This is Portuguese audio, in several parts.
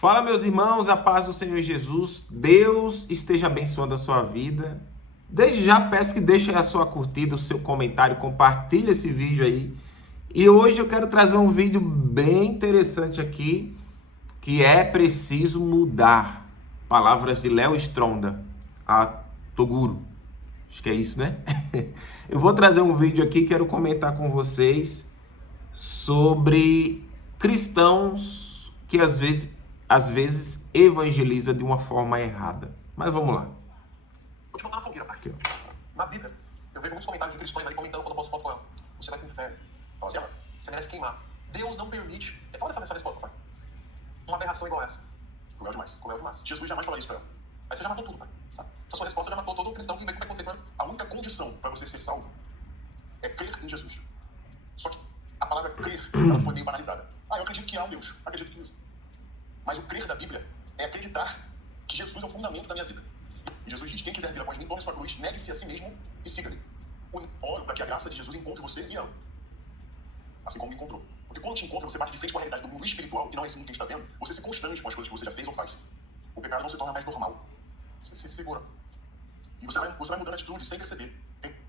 Fala, meus irmãos, a paz do Senhor Jesus. Deus esteja abençoando a sua vida. Desde já peço que deixe a sua curtida, o seu comentário, compartilhe esse vídeo aí. E hoje eu quero trazer um vídeo bem interessante aqui, que é preciso mudar. Palavras de Léo Stronda, a Toguro. Acho que é isso, né? Eu vou trazer um vídeo aqui, quero comentar com vocês sobre cristãos que às vezes evangeliza de uma forma errada. Mas vamos lá. Vou te botar na fogueira, pai. Aqui, na Bíblia, eu vejo muitos comentários de cristãos ali comentando quando eu posto foto com ela. Você vai pro inferno. Fala assim, você merece queimar. Deus não permite. Fala essa resposta, pai. Uma aberração igual essa. Cruel demais, cruel demais. Jesus jamais falaria isso pra ela. Aí você já matou tudo, pai. Sabe? Essa sua resposta já matou todo cristão que vem com preconceito. A única condição para você ser salvo é crer em Jesus. Só que a palavra crer, ela foi meio banalizada. Eu acredito que há um Deus. Acredito que isso. Mas o crer da Bíblia é acreditar que Jesus é o fundamento da minha vida. E Jesus diz, quem quiser vir após mim, tome sua cruz, negue-se a si mesmo e siga-me. Oro para que a graça de Jesus encontre você e ela. Assim como me encontrou. Porque quando te encontra, você bate de frente com a realidade do mundo espiritual, que não é esse mundo que a gente está vendo, você se constrange com as coisas que você já fez ou faz. O pecado não se torna mais normal. Você se segura. E você vai mudando a atitude sem perceber.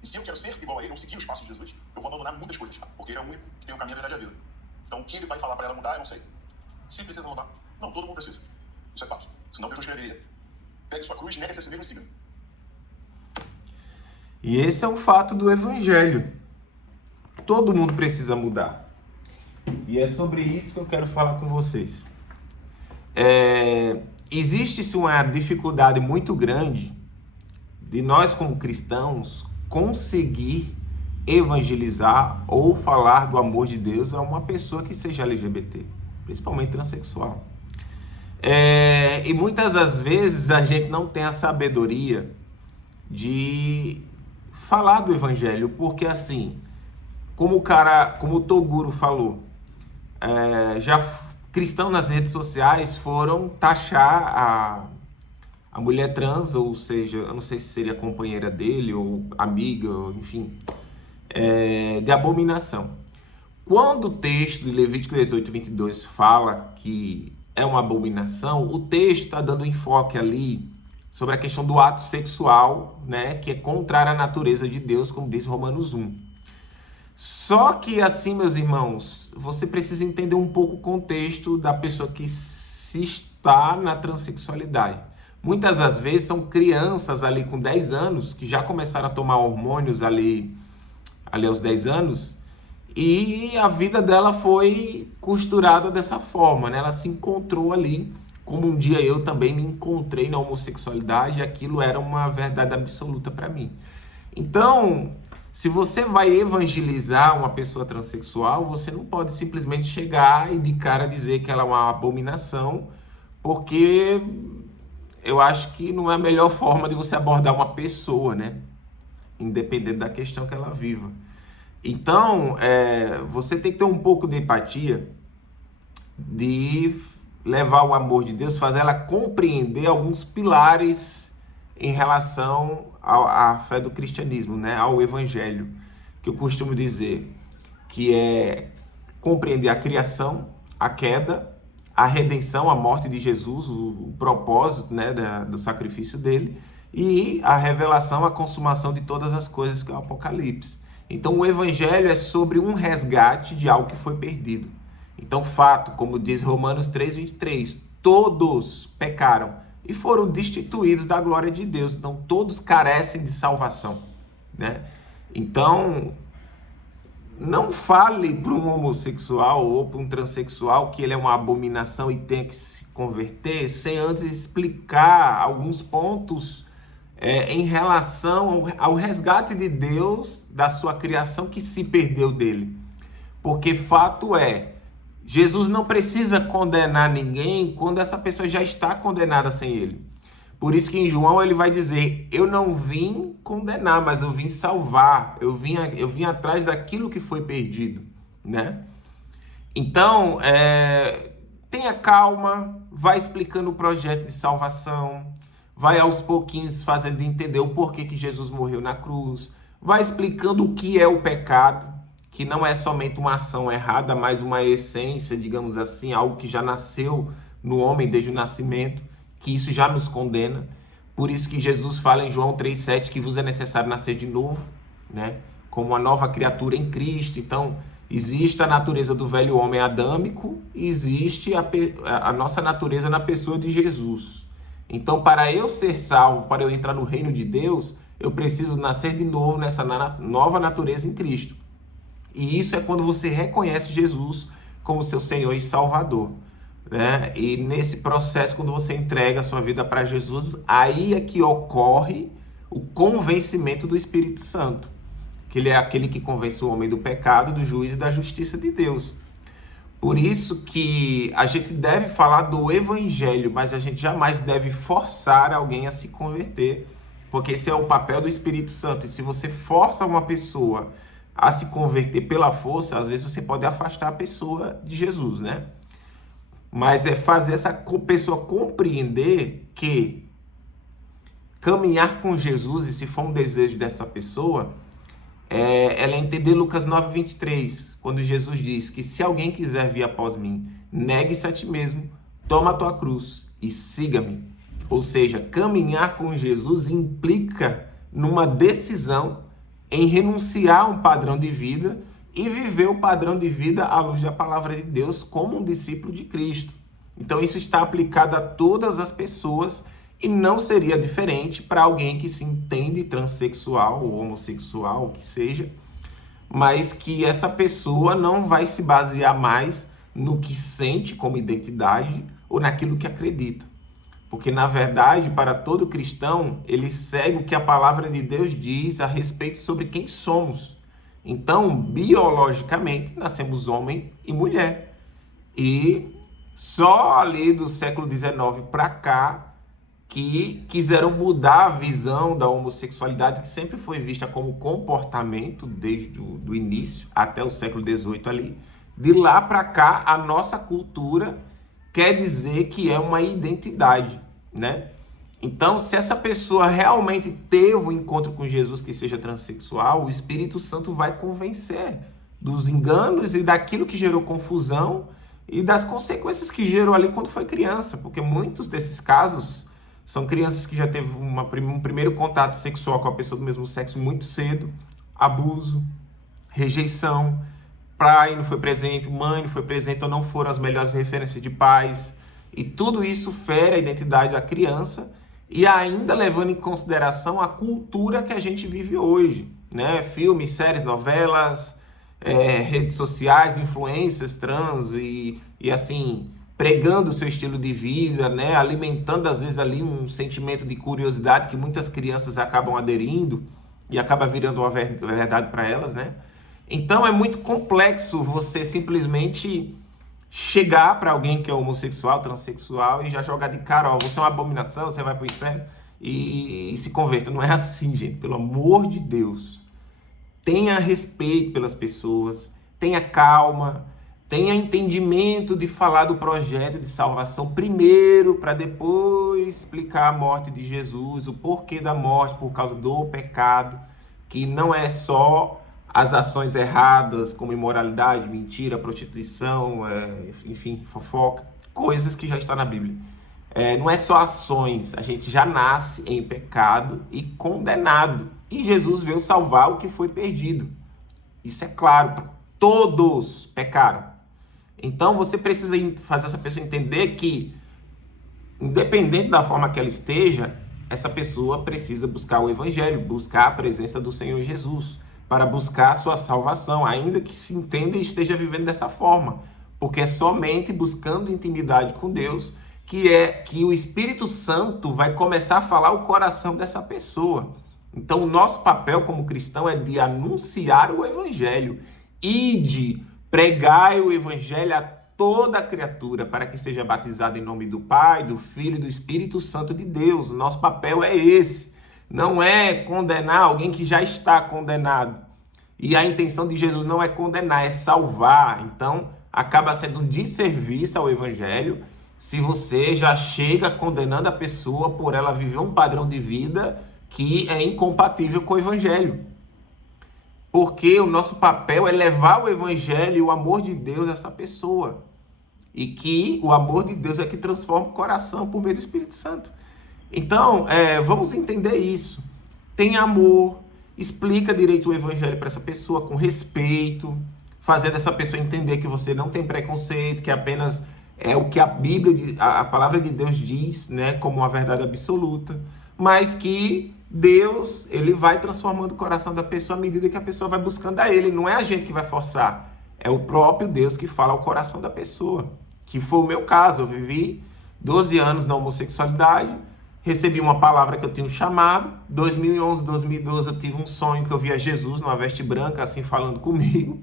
E se eu quero ser igual a ele, ou seguir os passos de Jesus, eu vou abandonar muitas coisas. Porque ele é o único que tem o caminho, a verdade e a vida. Então o que ele vai falar para ela mudar, eu não sei. Se precisa mudar. Não, todo mundo precisa. Isso é fato. Senão Deus não escreveria. Pegue sua cruz, negue-se a si mesmo e siga. E esse é um fato do Evangelho. Todo mundo precisa mudar. E é sobre isso que eu quero falar com vocês. Existe-se uma dificuldade muito grande de nós, como cristãos, conseguir evangelizar ou falar do amor de Deus a uma pessoa que seja LGBT, principalmente transexual. E muitas das vezes a gente não tem a sabedoria de falar do evangelho, porque assim, como o Toguro falou, já cristãos nas redes sociais foram taxar a mulher trans, ou seja, eu não sei se seria companheira dele ou amiga, ou, enfim, de abominação. Quando o texto de Levítico 18:22 fala que é uma abominação, o texto está dando enfoque ali sobre a questão do ato sexual, né, que é contrário à natureza de Deus, como diz Romanos 1. Só que assim, meus irmãos, você precisa entender um pouco o contexto da pessoa que se está na transexualidade. Muitas das vezes são crianças ali com 10 anos que já começaram a tomar hormônios ali aos 10 anos, e a vida dela foi costurada dessa forma, né? Ela se encontrou ali, como um dia eu também me encontrei na homossexualidade, aquilo era uma verdade absoluta para mim. Então, se você vai evangelizar uma pessoa transexual, você não pode simplesmente chegar e de cara dizer que ela é uma abominação, porque eu acho que não é a melhor forma de você abordar uma pessoa, né? Independente da questão que ela viva. Então, você tem que ter um pouco de empatia, de levar o amor de Deus, fazer ela compreender alguns pilares em relação à fé do cristianismo, né? Ao evangelho, que eu costumo dizer que é compreender a criação, a queda, a redenção, a morte de Jesus, o propósito, né, do sacrifício dele, e a revelação, a consumação de todas as coisas, que é o Apocalipse. Então, o evangelho é sobre um resgate de algo que foi perdido. Então, fato, como diz Romanos 3:23, todos pecaram e foram destituídos da glória de Deus. Então, todos carecem de salvação, né? Então, não fale para um homossexual ou para um transexual que ele é uma abominação e tem que se converter, sem antes explicar alguns pontos em relação ao resgate de Deus da sua criação que se perdeu dele. Porque fato é, Jesus não precisa condenar ninguém quando essa pessoa já está condenada sem ele. Por isso que em João ele vai dizer, eu não vim condenar, mas eu vim salvar. Eu vim atrás daquilo que foi perdido, né? Então, tenha calma, vai explicando o projeto de salvação, vai aos pouquinhos fazendo entender o porquê que Jesus morreu na cruz, vai explicando o que é o pecado, que não é somente uma ação errada, mas uma essência, digamos assim, algo que já nasceu no homem desde o nascimento, que isso já nos condena. Por isso que Jesus fala em João 3,7 que vos é necessário nascer de novo, né? Como uma nova criatura em Cristo. Então, existe a natureza do velho homem adâmico e existe a nossa natureza na pessoa de Jesus. Então, para eu ser salvo, para eu entrar no reino de Deus, eu preciso nascer de novo nessa nova natureza em Cristo. E isso é quando você reconhece Jesus como seu Senhor e Salvador, né? E nesse processo, quando você entrega a sua vida para Jesus, aí é que ocorre o convencimento do Espírito Santo, que ele é aquele que convence o homem do pecado, do juízo e da justiça de Deus. Por isso que a gente deve falar do evangelho, mas a gente jamais deve forçar alguém a se converter, porque esse é o papel do Espírito Santo. E se você força uma pessoa a se converter pela força, às vezes você pode afastar a pessoa de Jesus, né? Mas é fazer essa pessoa compreender que caminhar com Jesus, e se for um desejo dessa pessoa, ela é entender Lucas 9:23, quando Jesus diz que se alguém quiser vir após mim, negue-se a ti mesmo, toma a tua cruz e siga-me. Ou seja, caminhar com Jesus implica numa decisão em renunciar a um padrão de vida e viver o padrão de vida à luz da palavra de Deus como um discípulo de Cristo. Então isso está aplicado a todas as pessoas e não seria diferente para alguém que se entende transexual ou homossexual, o que seja, mas que essa pessoa não vai se basear mais no que sente como identidade ou naquilo que acredita. Porque, na verdade, para todo cristão, ele segue o que a palavra de Deus diz a respeito sobre quem somos. Então, biologicamente, nascemos homem e mulher. E só ali do século XIX para cá, que quiseram mudar a visão da homossexualidade, que sempre foi vista como comportamento desde o início até o século XVIII ali. De lá para cá, a nossa cultura quer dizer que é uma identidade, né? Então, se essa pessoa realmente teve um encontro com Jesus que seja transexual, o Espírito Santo vai convencer dos enganos e daquilo que gerou confusão e das consequências que gerou ali quando foi criança, porque muitos desses casos são crianças que já teve um primeiro contato sexual com a pessoa do mesmo sexo muito cedo, abuso, rejeição, pai não foi presente, mãe não foi presente ou não foram as melhores referências de pais. E tudo isso fere a identidade da criança e ainda levando em consideração a cultura que a gente vive hoje, né? Filmes, séries, novelas, redes sociais, influências trans e assim, pregando o seu estilo de vida, né? Alimentando às vezes ali um sentimento de curiosidade que muitas crianças acabam aderindo e acaba virando uma verdade para elas, né? Então é muito complexo você simplesmente chegar para alguém que é homossexual, transexual e já jogar de cara, ó, você é uma abominação, você vai pro inferno e se converta. Não é assim, gente, pelo amor de Deus. Tenha respeito pelas pessoas, tenha calma, tenha entendimento de falar do projeto de salvação primeiro, para depois explicar a morte de Jesus, o porquê da morte por causa do pecado, que não é só as ações erradas, como imoralidade, mentira, prostituição, enfim, fofoca, coisas que já estão na Bíblia. Não é só ações, a gente já nasce em pecado e condenado. E Jesus veio salvar o que foi perdido. Isso é claro, todos pecaram. Então você precisa fazer essa pessoa entender que, independente da forma que ela esteja, essa pessoa precisa buscar o Evangelho, buscar a presença do Senhor Jesus, para buscar a sua salvação, ainda que se entenda e esteja vivendo dessa forma. Porque é somente buscando intimidade com Deus que o Espírito Santo vai começar a falar o coração dessa pessoa. Então, o nosso papel como cristão é de anunciar o Evangelho e de pregar o Evangelho a toda criatura para que seja batizada em nome do Pai, do Filho e do Espírito Santo de Deus. O nosso papel é esse. Não é condenar alguém que já está condenado. E a intenção de Jesus não é condenar, é salvar. Então, acaba sendo um desserviço ao Evangelho se você já chega condenando a pessoa por ela viver um padrão de vida que é incompatível com o Evangelho. Porque o nosso papel é levar o Evangelho e o amor de Deus a essa pessoa. E que o amor de Deus é que transforma o coração por meio do Espírito Santo. Então, vamos entender isso. Tem amor, explica direito o evangelho para essa pessoa com respeito, fazendo essa pessoa entender que você não tem preconceito, que apenas é o que a Bíblia, a palavra de Deus diz, né, como uma verdade absoluta, mas que Deus, ele vai transformando o coração da pessoa à medida que a pessoa vai buscando a ele. Não é a gente que vai forçar, é o próprio Deus que fala ao coração da pessoa, que foi o meu caso. Eu vivi 12 anos na homossexualidade, recebi uma palavra que eu tinha um chamado. 2011, 2012 eu tive um sonho que eu via Jesus numa veste branca, assim, falando comigo.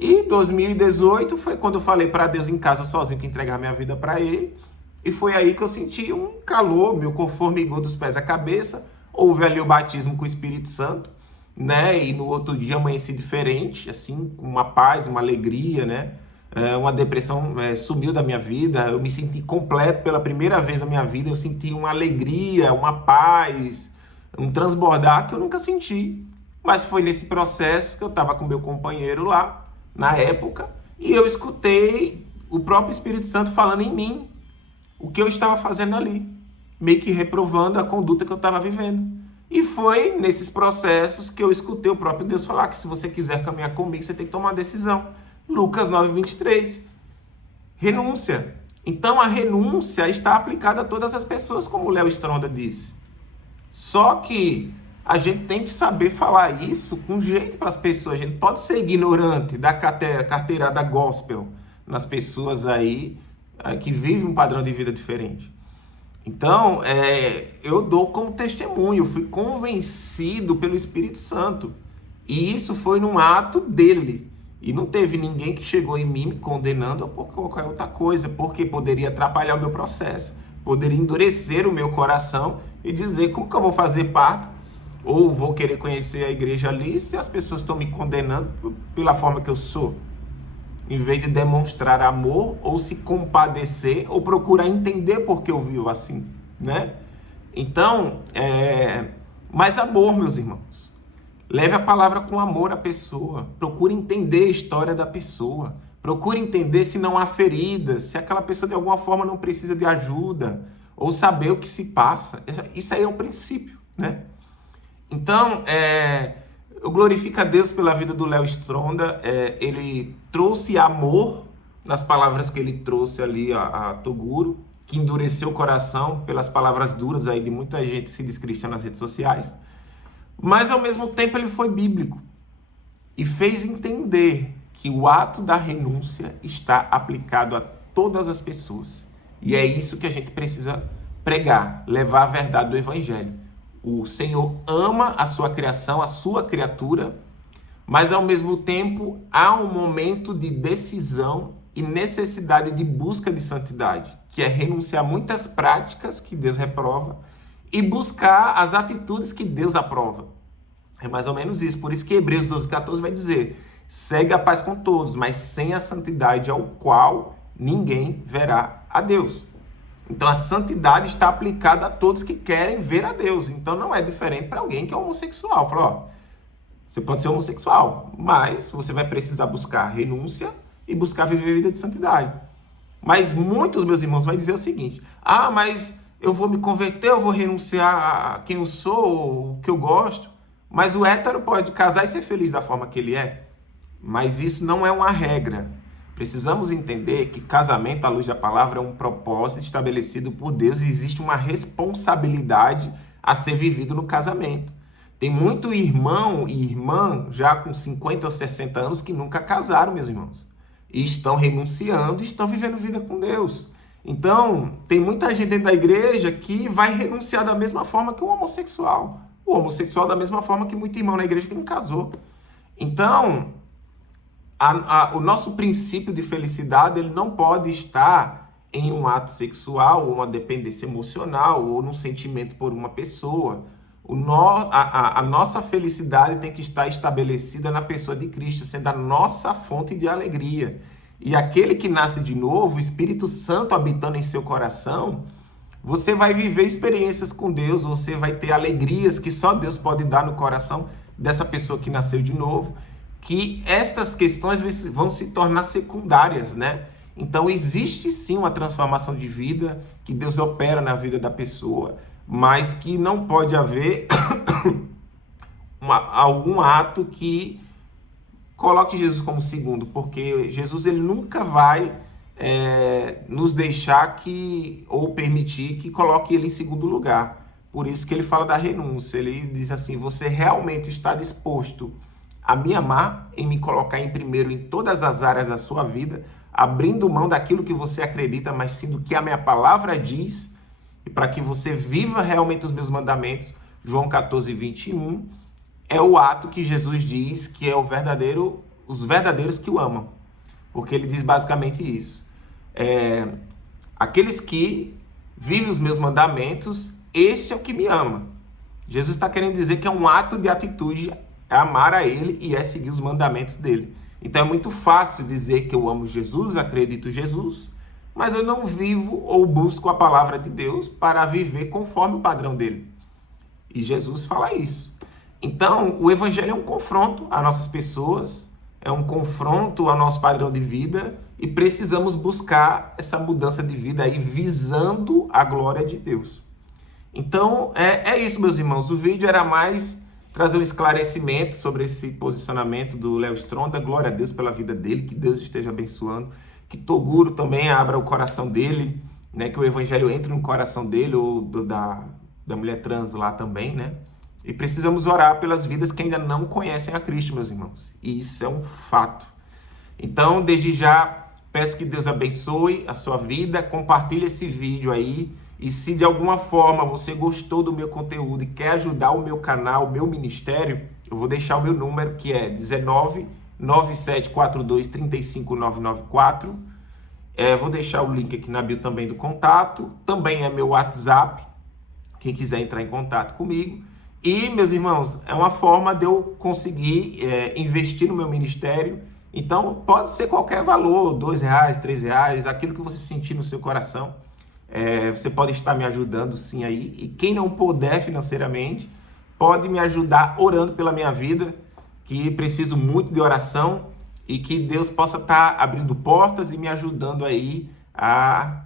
E 2018 foi quando eu falei para Deus em casa sozinho que entregar minha vida para ele. E foi aí que eu senti um calor, meu corpo formigou dos pés à cabeça. Houve ali o batismo com o Espírito Santo, né? E no outro dia amanheci diferente, assim, com uma paz, uma alegria, né? Uma depressão sumiu da minha vida. Eu me senti completo pela primeira vez na minha vida. Eu senti uma alegria, uma paz, um transbordar que eu nunca senti. Mas foi nesse processo que eu estava com meu companheiro lá, na época, e eu escutei o próprio Espírito Santo falando em mim o que eu estava fazendo ali, meio que reprovando a conduta que eu estava vivendo. E foi nesses processos que eu escutei o próprio Deus falar que se você quiser caminhar comigo, você tem que tomar uma decisão. Lucas 9:23. Renúncia. Então a renúncia está aplicada a todas as pessoas, como o Léo Stronda disse. Só que a gente tem que saber falar isso com jeito para as pessoas. A gente pode ser ignorante da carteirada gospel nas pessoas aí que vivem um padrão de vida diferente. Então, eu dou como testemunho, eu fui convencido pelo Espírito Santo. E isso foi num ato dele. E não teve ninguém que chegou em mim me condenando ou por qualquer outra coisa, porque poderia atrapalhar o meu processo, poderia endurecer o meu coração e dizer como que eu vou fazer parte, ou vou querer conhecer a igreja ali se as pessoas estão me condenando pela forma que eu sou. Em vez de demonstrar amor, ou se compadecer, ou procurar entender por que eu vivo assim, né? Então, mais amor, meus irmãos. Leve a palavra com amor à pessoa. Procure entender a história da pessoa. Procure entender se não há feridas, se aquela pessoa de alguma forma não precisa de ajuda, ou saber o que se passa. Isso aí é um princípio, né? Então, eu glorifico a Deus pela vida do Léo Stronda. Ele trouxe amor nas palavras que ele trouxe ali a Toguro, que endureceu o coração pelas palavras duras aí de muita gente que se diz cristã nas redes sociais. Mas, ao mesmo tempo, ele foi bíblico e fez entender que o ato da renúncia está aplicado a todas as pessoas. E é isso que a gente precisa pregar, levar a verdade do Evangelho. O Senhor ama a sua criação, a sua criatura, mas, ao mesmo tempo, há um momento de decisão e necessidade de busca de santidade, que é renunciar a muitas práticas que Deus reprova e buscar as atitudes que Deus aprova. É mais ou menos isso. Por isso que Hebreus 12:14 vai dizer: segue a paz com todos, mas sem a santidade ao qual ninguém verá a Deus. Então a santidade está aplicada a todos que querem ver a Deus. Então não é diferente para alguém que é homossexual. Fala, você pode ser homossexual, mas você vai precisar buscar renúncia e buscar viver a vida de santidade. Mas muitos, meus irmãos, vão dizer o seguinte: mas eu vou me converter, eu vou renunciar a quem eu sou, o que eu gosto. Mas o hétero pode casar e ser feliz da forma que ele é. Mas isso não é uma regra. Precisamos entender que casamento, à luz da palavra, é um propósito estabelecido por Deus e existe uma responsabilidade a ser vivido no casamento. Tem muito irmão e irmã já com 50 ou 60 anos que nunca casaram, meus irmãos. E estão renunciando e estão vivendo vida com Deus. Então, tem muita gente dentro da igreja que vai renunciar da mesma forma que o homossexual. O homossexual da mesma forma que muito irmão na igreja que não casou. Então, o nosso princípio de felicidade ele não pode estar em um ato sexual, ou uma dependência emocional, ou num sentimento por uma pessoa. A nossa felicidade tem que estar estabelecida na pessoa de Cristo, sendo a nossa fonte de alegria. E aquele que nasce de novo, o Espírito Santo habitando em seu coração, você vai viver experiências com Deus, você vai ter alegrias que só Deus pode dar no coração dessa pessoa que nasceu de novo, que estas questões vão se tornar secundárias, né? Então existe sim uma transformação de vida que Deus opera na vida da pessoa, mas que não pode haver algum ato que coloque Jesus como segundo, porque Jesus ele nunca vai nos deixar ou permitir que coloque ele em segundo lugar. Por isso que ele fala da renúncia. Ele diz assim: você realmente está disposto a me amar, em me colocar em primeiro em todas as áreas da sua vida, abrindo mão daquilo que você acredita, mas sim do que a minha palavra diz, e para que você viva realmente os meus mandamentos. João 14, 21 é o ato que Jesus diz que é os verdadeiros que o amam, porque ele diz basicamente isso: aqueles que vivem os meus mandamentos, este é o que me ama. Jesus está querendo dizer que é um ato de atitude, é amar a ele e é seguir os mandamentos dele. Então é muito fácil dizer que eu amo Jesus, acredito em Jesus, mas eu não vivo ou busco a palavra de Deus para viver conforme o padrão dele. E Jesus fala isso. Então o evangelho é um confronto a nossas pessoas, é um confronto ao nosso padrão de vida, e precisamos buscar essa mudança de vida aí visando a glória de Deus. Então é isso, meus irmãos. O vídeo era mais trazer um esclarecimento sobre esse posicionamento do Léo Stronda. Glória a Deus pela vida dele, que Deus esteja abençoando, que Toguro também abra o coração dele, né? Que o evangelho entre no coração dele, ou da mulher trans lá também, né? E precisamos orar pelas vidas que ainda não conhecem a Cristo, meus irmãos. E isso é um fato. Então, desde já, peço que Deus abençoe a sua vida, compartilhe esse vídeo aí. E se de alguma forma você gostou do meu conteúdo e quer ajudar o meu canal, o meu ministério, eu vou deixar o meu número, que é 19 9742 35994. Vou deixar o link aqui na bio também do contato. Também é meu WhatsApp, quem quiser entrar em contato comigo. E, meus irmãos, é uma forma de eu conseguir investir no meu ministério. Então, pode ser qualquer valor, R$2, R$3, aquilo que você sentir no seu coração. Você pode estar me ajudando sim aí. E quem não puder financeiramente, pode me ajudar orando pela minha vida, que preciso muito de oração, e que Deus possa estar abrindo portas e me ajudando aí a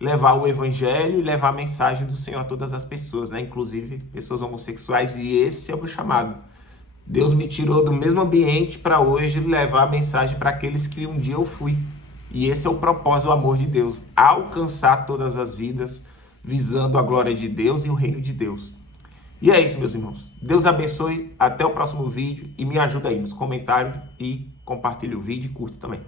levar o evangelho e levar a mensagem do Senhor a todas as pessoas, né? Inclusive pessoas homossexuais, e esse é o meu chamado. Deus me tirou do mesmo ambiente para hoje levar a mensagem para aqueles que um dia eu fui. E esse é o propósito do amor de Deus, alcançar todas as vidas, visando a glória de Deus e o reino de Deus. E é isso, meus irmãos. Deus abençoe, até o próximo vídeo, e me ajuda aí nos comentários, e compartilhe o vídeo e curta também.